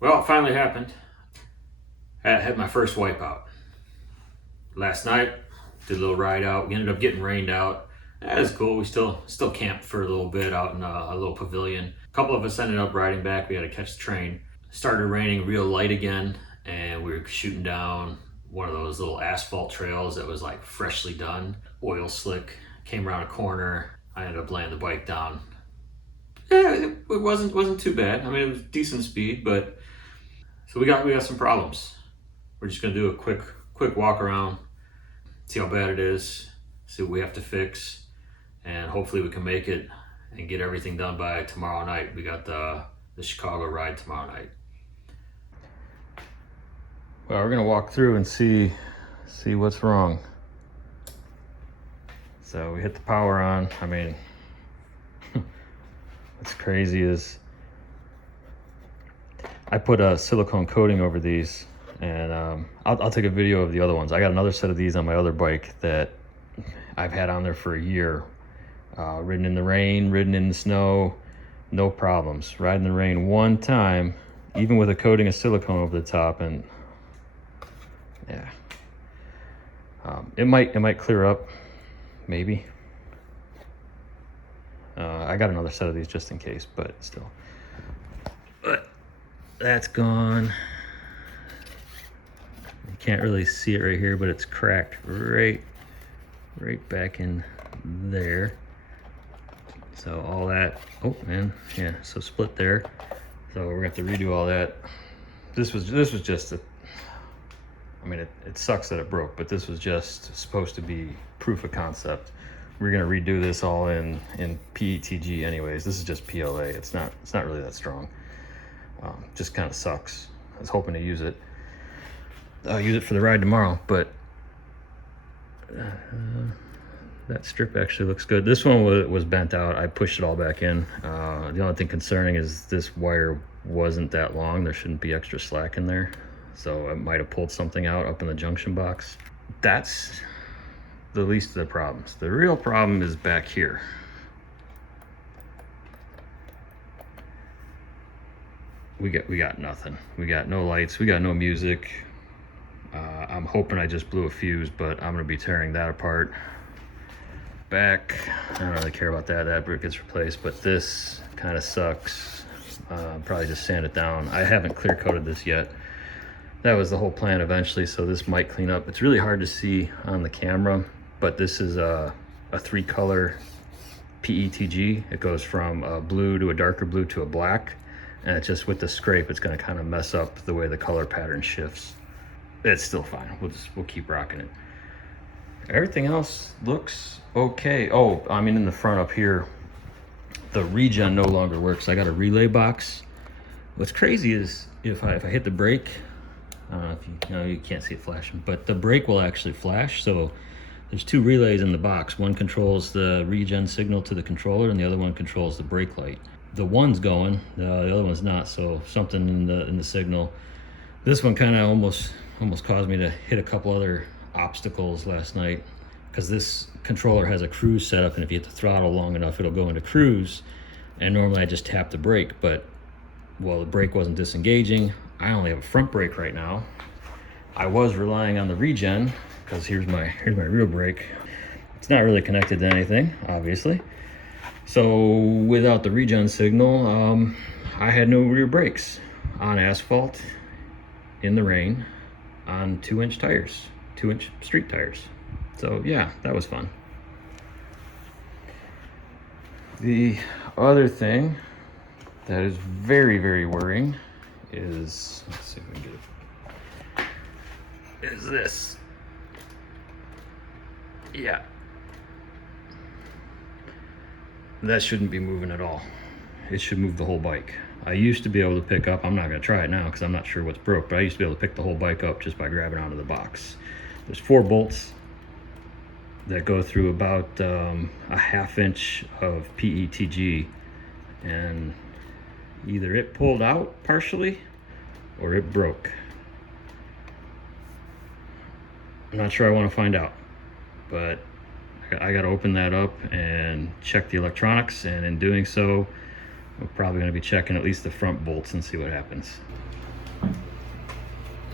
Well, it finally happened. I had my first wipeout. Last night, did a little ride out. We ended up getting rained out. That was cool. We still camped for a little bit out in a little pavilion. A couple of us ended up riding back. We had to catch the train. Started raining real light again, and we were shooting down one of those little asphalt trails that was like freshly done. Oil slick. Came around a corner. I ended up laying the bike down. Yeah, it wasn't too bad. I mean, it was decent speed, but so we got some problems. We're just gonna do a quick walk around, see how bad it is, see what we have to fix, and hopefully we can make it and get everything done by tomorrow night. We got the Chicago ride tomorrow night. Well, we're gonna walk through and see what's wrong. So we hit the power on. I mean, what's crazy is I put a silicone coating over these, and I'll take a video of the other ones. I got another set of these on my other bike that I've had on there for a year. Ridden in the rain, ridden in the snow, no problems. Riding in the rain one time, even with a coating of silicone over the top, and yeah. It might clear up, maybe. I got another set of these just in case, but still. But that's gone. You can't really see it right here, but it's cracked right back in there. So all that, oh man, yeah, so split there. So we're gonna have to redo all that. This was just I mean, it sucks that it broke, but this was just supposed to be proof of concept. We're gonna redo this all in PETG anyways. This is just PLA. It's not really that strong. Just kind of sucks. I was hoping to use it. I'll use it for the ride tomorrow, but that strip actually looks good. This one was bent out. I pushed it all back in. The only thing concerning is this wire wasn't that long. There shouldn't be extra slack in there. So I might have pulled something out up in the junction box. That's the least of the problems. The real problem is back here. We got nothing. We got no lights. We got no music. I'm hoping I just blew a fuse, but I'm gonna be tearing that apart. Back, I don't really care about that. That brick gets replaced, but this kind of sucks. Probably just sand it down. I haven't clear coated this yet. That was the whole plan eventually, so this might clean up. It's really hard to see on the camera, but this is a 3-color PETG. It goes from a blue to a darker blue to a black, and it's just with the scrape, it's gonna kind of mess up the way the color pattern shifts. It's still fine. We'll keep rocking it. Everything else looks okay. Oh, I mean, in the front up here, the regen no longer works. I got a relay box. What's crazy is if I hit the brake, if you can't see it flashing, but the brake will actually flash. So there's 2 relays in the box. One controls the regen signal to the controller, and the other one controls the brake light. The one's going, the other one's not. So something in the signal. This one kind of almost caused me to hit a couple other obstacles last night, because this controller has a cruise setup, and if you hit the throttle long enough, it'll go into cruise. And normally I just tap the brake, but well, the brake wasn't disengaging. I only have a front brake right now. I was relying on the regen, because here's my rear brake. It's not really connected to anything, obviously. So without the regen signal, I had no rear brakes on asphalt in the rain on 2-inch tires, 2-inch street tires. So yeah, that was fun. The other thing that is very, very worrying is, let's see if we can get it, is this. Yeah. That shouldn't be moving at all. It should move the whole bike. I used to be able to pick up, I'm not gonna try it now because I'm not sure what's broke, but I used to be able to pick the whole bike up just by grabbing onto the box. There's 4 bolts that go through about a 1/2 inch of PETG, and either it pulled out partially or it broke. I'm not sure I want to find out, but I got to open that up and check the electronics, and in doing so, we're probably going to be checking at least the front bolts and see what happens.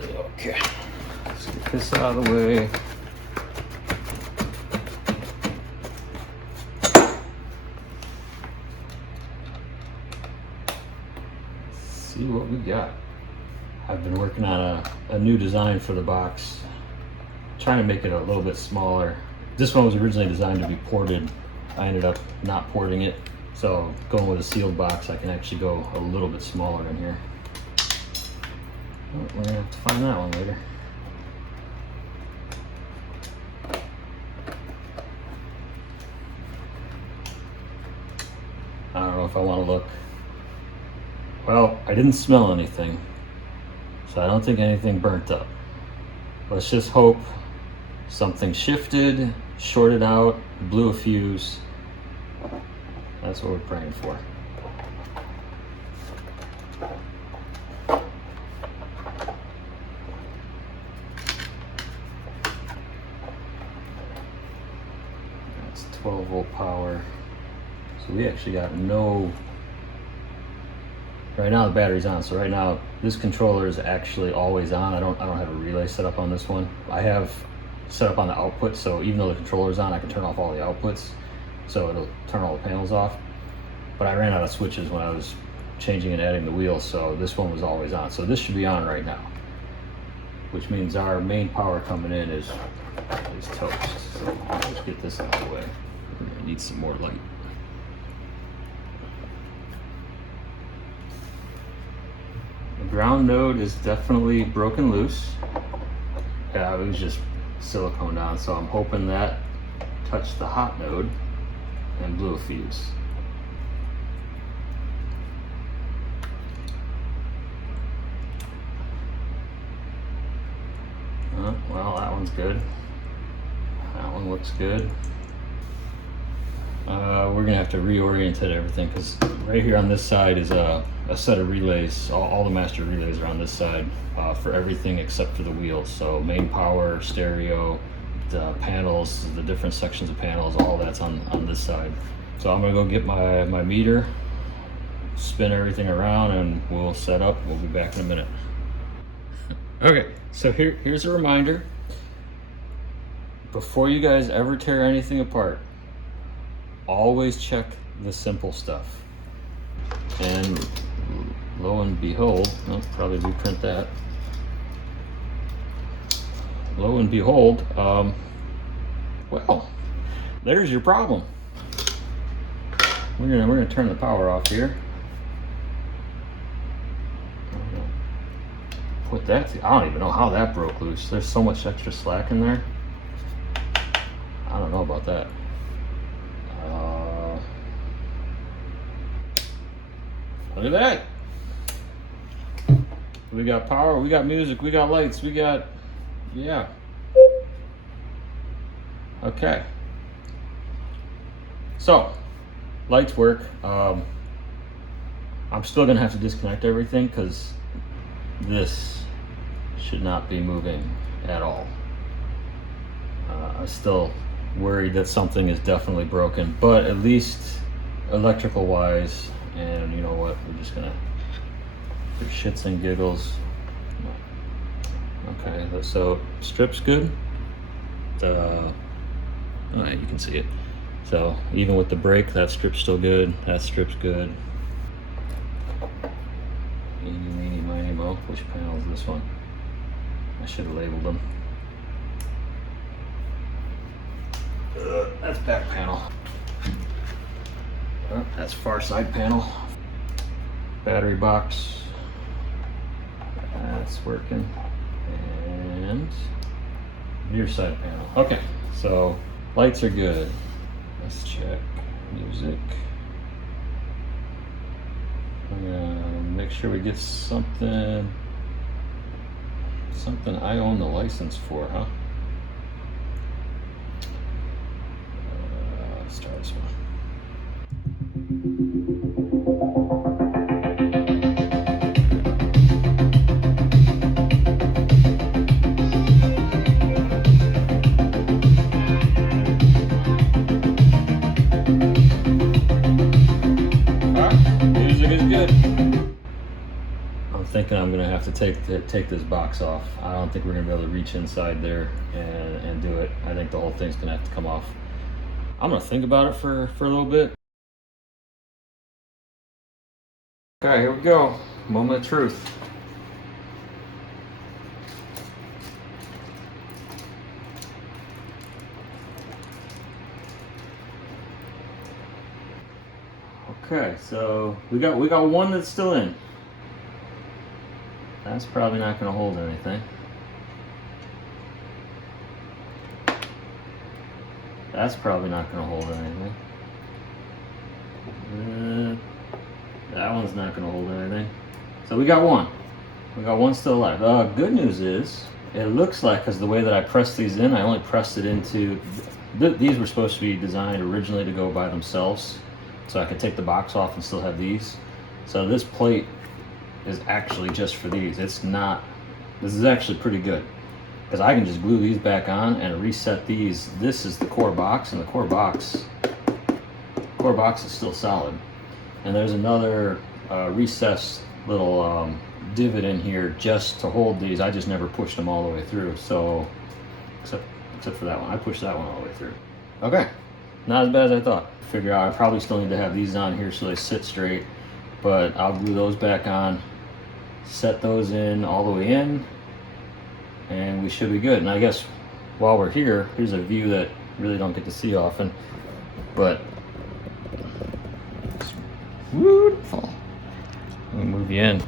Okay, let's get this out of the way. See what we got. I've been working on a new design for the box, trying to make it a little bit smaller. This one was originally designed to be ported. I ended up not porting it, so going with a sealed box, I can actually go a little bit smaller in here. Oh, we're gonna have to find that one later. I don't know if I want to look. Well, I didn't smell anything, so I don't think anything burnt up. Let's just hope something shifted, shorted out, blew a fuse. That's what we're praying for. That's 12-volt power. So we actually got no. Right now the battery's on, so right now this controller is actually always on. I don't have a relay set up on this one. I have set up on the output, so even though the controller's on, I can turn off all the outputs, so it'll turn all the panels off. But I ran out of switches when I was changing and adding the wheels, so this one was always on. So this should be on right now, which means our main power coming in is toast. So let's get this out of the way. We're gonna need some more light. The ground node is definitely broken loose. Yeah, it was just silicone down, so I'm hoping that touched the hot node and blew a fuse. Well, that one's good. That one looks good. We're gonna have to reorient everything, because right here on this side is a set of relays. All the master relays are on this side for everything except for the wheels. So main power, stereo, the panels, the different sections of panels, all that's on this side. So I'm gonna go get my meter, spin everything around, and we'll set up. We'll be back in a minute. Okay, so here's a reminder. Before you guys ever tear anything apart, always check the simple stuff. And lo and behold, I'll probably reprint that. Lo and behold, well, there's your problem. We're gonna turn the power off here. Put that. I don't even know how that broke loose. There's so much extra slack in there. I don't know about that. Look at that. We got power, we got music, we got lights, we got, yeah. Okay. So, lights work. I'm still gonna have to disconnect everything because this should not be moving at all. I'm still worried that something is definitely broken, but at least electrical wise, and you know what, we're just gonna, for shits and giggles. Okay, so strip's good. Oh yeah, you can see it. So even with the brake, that strip's still good, that strip's good. Eeny, meeny, miny, mo. Which panel is this one? I should have labeled them. That's back panel. That's far side panel. Battery box. That's working. And rear side panel. Okay, so lights are good. Let's check music. I'm gonna make sure we get something I own the license for, huh? Let's try this one. thinking I'm gonna have to take this box off. I don't think we're gonna be able to reach inside there and do it. I think the whole thing's gonna have to come off. I'm gonna think about it for a little bit. Okay, here we go. Moment of truth. Okay, so we got one that's still in. That's probably not going to hold anything. That's probably not going to hold anything. That one's not going to hold anything. So we got one. We got one still alive. Good news is, it looks like, because the way that I pressed these in, I only pressed it into... These were supposed to be designed originally to go by themselves, so I could take the box off and still have these. So this plate is actually just for these. It's not... This is actually pretty good, because I can just glue these back on and reset these. This is the core box, and the core box is still solid. And there's another recessed little divot in here just to hold these. I just never pushed them all the way through, so except for that one. I pushed that one all the way through. Okay, not as bad as I thought. Figure out I probably still need to have these on here so they sit straight, but I'll glue those back on, set those in all the way in, and we should be good. And I guess while we're here, here's a view that really don't get to see often, but it's beautiful. Let me move you in.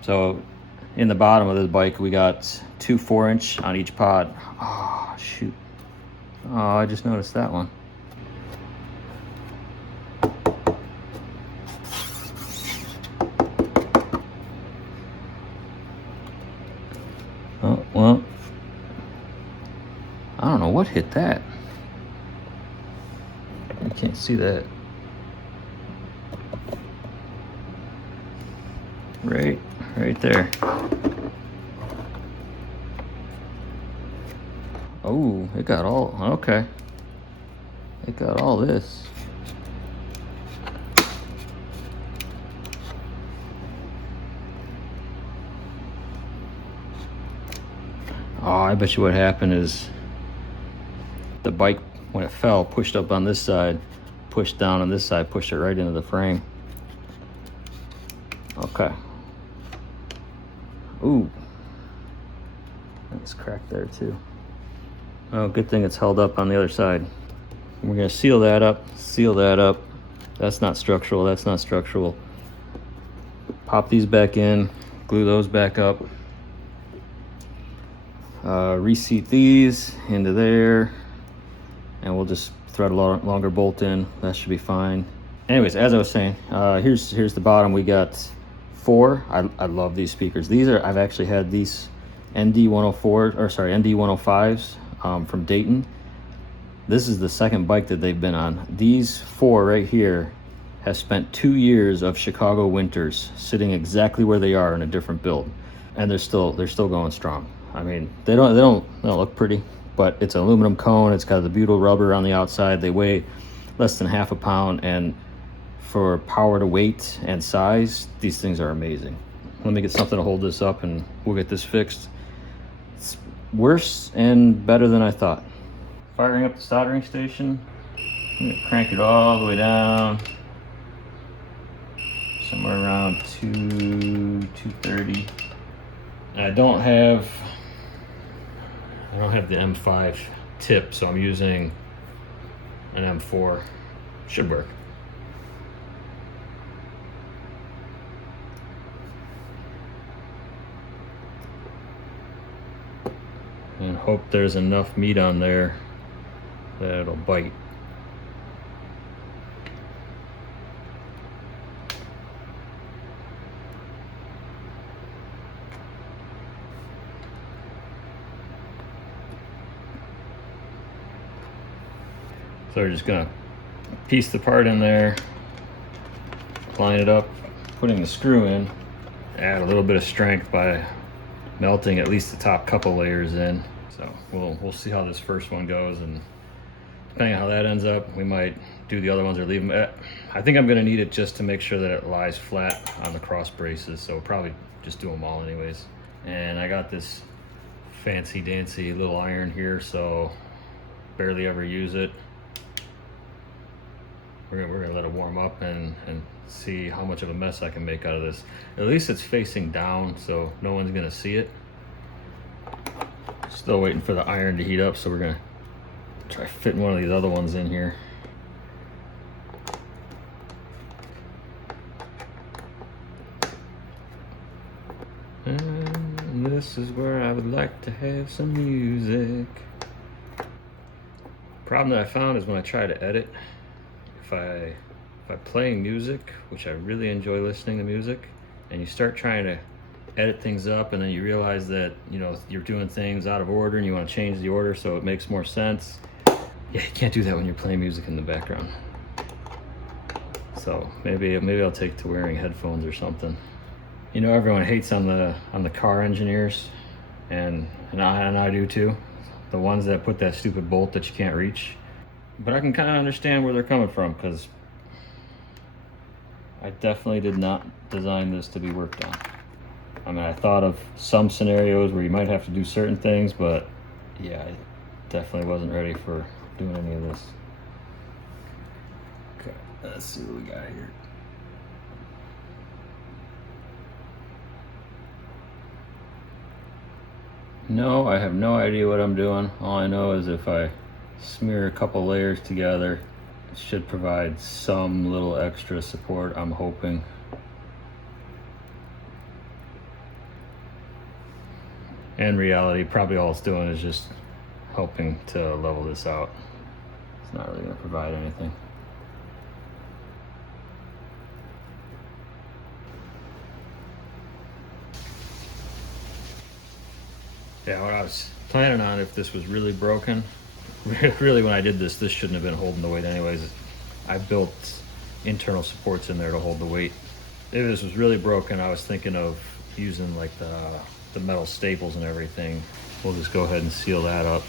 So in the bottom of this bike, we got 2 4-inch on each pod. Oh, shoot. Oh, I just noticed that one. Oh, well, I don't know what hit that. I can't see that. Right there. Oh, it got all, okay. It got all this. Oh, I bet you what happened is the bike, when it fell, pushed up on this side, pushed down on this side, pushed it right into the frame. Okay. Ooh. That's cracked there too. Oh, good thing it's held up on the other side. We're gonna seal that up, seal that up. That's not structural, that's not structural. Pop these back in, glue those back up. Reseat these into there, and we'll just thread a longer bolt in. That should be fine. Anyways, as I was saying, here's the bottom. We got 4. I love these speakers. These are, I've actually had these ND105s from Dayton. This is the second bike that they've been on. These 4 right here have spent 2 years of Chicago winters sitting exactly where they are in a different build, and they're still going strong. I mean, they don't look pretty, but it's an aluminum cone. It's got the butyl rubber on the outside. They weigh less than half a pound, and for power to weight and size, these things are amazing. Let me get something to hold this up and we'll get this fixed. It's worse and better than I thought. Firing up the soldering station. I'm gonna crank it all the way down. Somewhere around 230. And I don't have the M5 tip, so I'm using an M4. Should work. And hope there's enough meat on there that it'll bite. So we're just gonna piece the part in there, line it up, putting the screw in, add a little bit of strength by melting at least the top couple layers in. So we'll see how this first one goes, and depending on how that ends up, we might do the other ones or leave them. I think I'm gonna need it just to make sure that it lies flat on the cross braces, so we'll probably just do them all anyways. And I got this fancy dancy little iron here, so barely ever use it. We're gonna let it warm up and see how much of a mess I can make out of this. At least it's facing down, so no one's gonna see it. Still waiting for the iron to heat up, so we're gonna try fitting one of these other ones in here. And this is where I would like to have some music. Problem that I found is when I try to edit, if I'm playing music, which I really enjoy listening to music, and you start trying to edit things up and then you realize that, you know, you're doing things out of order and you want to change the order so it makes more sense. Yeah, you can't do that when you're playing music in the background. So maybe I'll take to wearing headphones or something. You know, everyone hates on the car engineers, and I do too. The ones that put that stupid bolt that you can't reach. But I can kind of understand where they're coming from, because I definitely did not design this to be worked on. I mean, I thought of some scenarios where you might have to do certain things, but yeah, I definitely wasn't ready for doing any of this. Okay, let's see what we got here. No, I have no idea what I'm doing. All I know is if I smear a couple layers together, it should provide some little extra support, I'm hoping. In reality, probably all it's doing is just helping to level this out. It's not really going to provide anything. Yeah, what I was planning on, if this was really broken, really when I did this shouldn't have been holding the weight anyways. I built internal supports in there to hold the weight. If this was really broken, I was thinking of using like the metal staples and everything. We'll just go ahead and seal that up.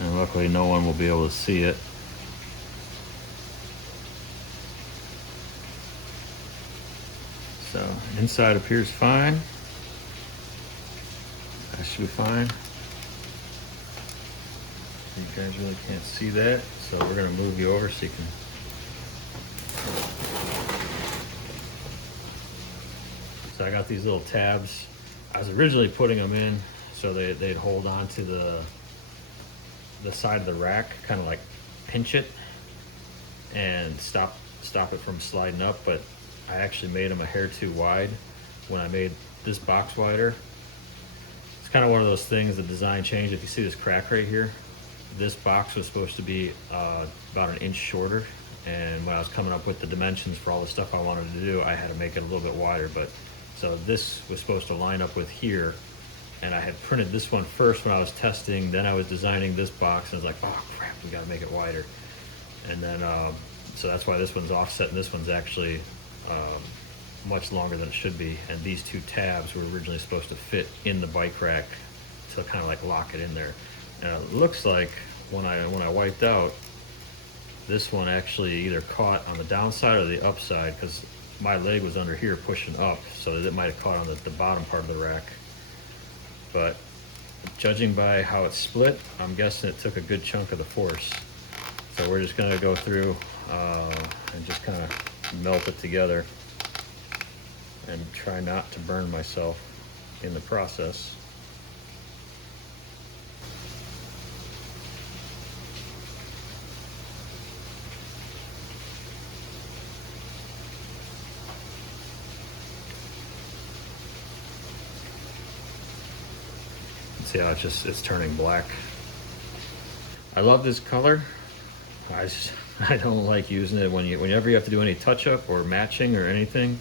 And luckily no one will be able to see it. So inside appears fine. That should be fine. You guys really can't see that, so we're gonna move you over so you can. So I got these little tabs. I was originally putting them in so they'd hold on to the side of the rack, kind of like pinch it and stop it from sliding up, but I actually made them a hair too wide when I made this box wider. It's kind of one of those things, the design changed. If you see this crack right here, this box was supposed to be about an inch shorter, and when I was coming up with the dimensions for all the stuff I wanted to do, I had to make it a little bit wider. But so this was supposed to line up with here, and I had printed this one first when I was testing, then I was designing this box, and I was like, oh crap, we gotta make it wider. And then so that's why this one's offset and this one's actually much longer than it should be. And these two tabs were originally supposed to fit in the bike rack to kind of like lock it in there. And it looks like when I wiped out, this one actually either caught on the downside or the upside, because my leg was under here pushing up, so that it might have caught on the bottom part of the rack. But judging by how it split, I'm guessing it took a good chunk of the force. So we're just gonna go through and just kind of melt it together and try not to burn myself in the process. See how it's turning black. I love this color. I don't like using it whenever you have to do any touch-up or matching or anything.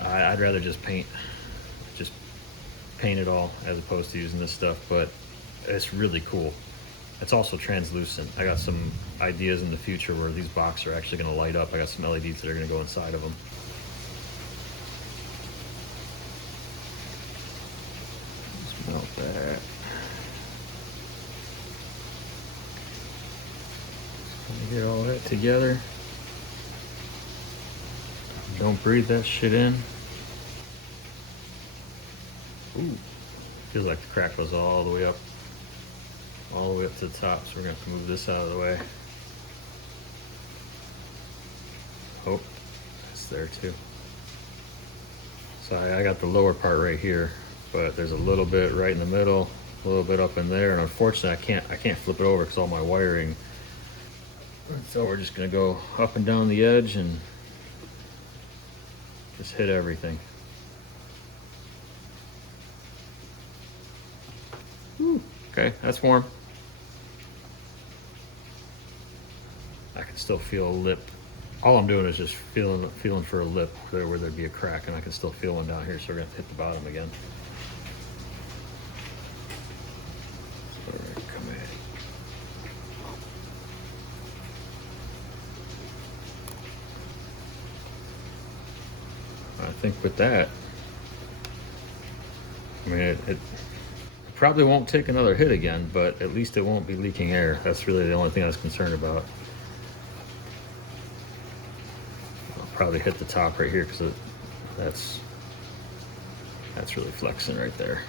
I'd rather just paint it all as opposed to using this stuff, but it's really cool. It's also translucent. I got some ideas in the future where these boxes are actually going to light up. I got some LEDs that are going to go inside of them. Just melt that. Just get all that together. Don't breathe that shit in. Ooh, feels like the crack was all the way up to the top, so we're gonna have to move this out of the way. Oh, it's there too. So I got the lower part right here, but there's a little bit right in the middle, a little bit up in there, and unfortunately I can't flip it over because all my wiring. So we're just gonna go up and down the edge and just hit everything. Whew. Okay, that's warm. I can still feel a lip. All I'm doing is just feeling for a lip there where there'd be a crack, and I can still feel one down here, so we're gonna hit the bottom again. So we're gonna come in. I think with that, I mean, it probably won't take another hit again, but at least it won't be leaking air. That's really the only thing I was concerned about. I'll probably hit the top right here because that's really flexing right there.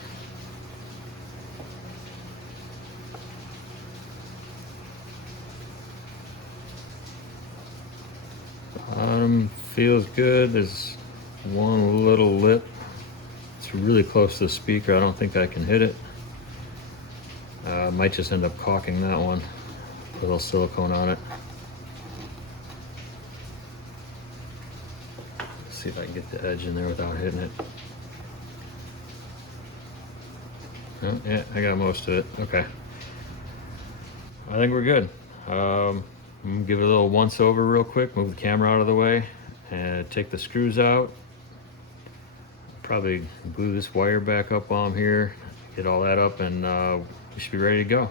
Bottom feels good. There's one little lip. It's really close to the speaker. I don't think I can hit it. Might just end up caulking that one. A little silicone on it. Let's see if I can get the edge in there without hitting it. Oh, yeah, I got most of it. Okay. I think we're good. I'm gonna give it a little once over real quick, move the camera out of the way, and take the screws out. Probably glue this wire back up while I'm here, get all that up, and we should be ready to go.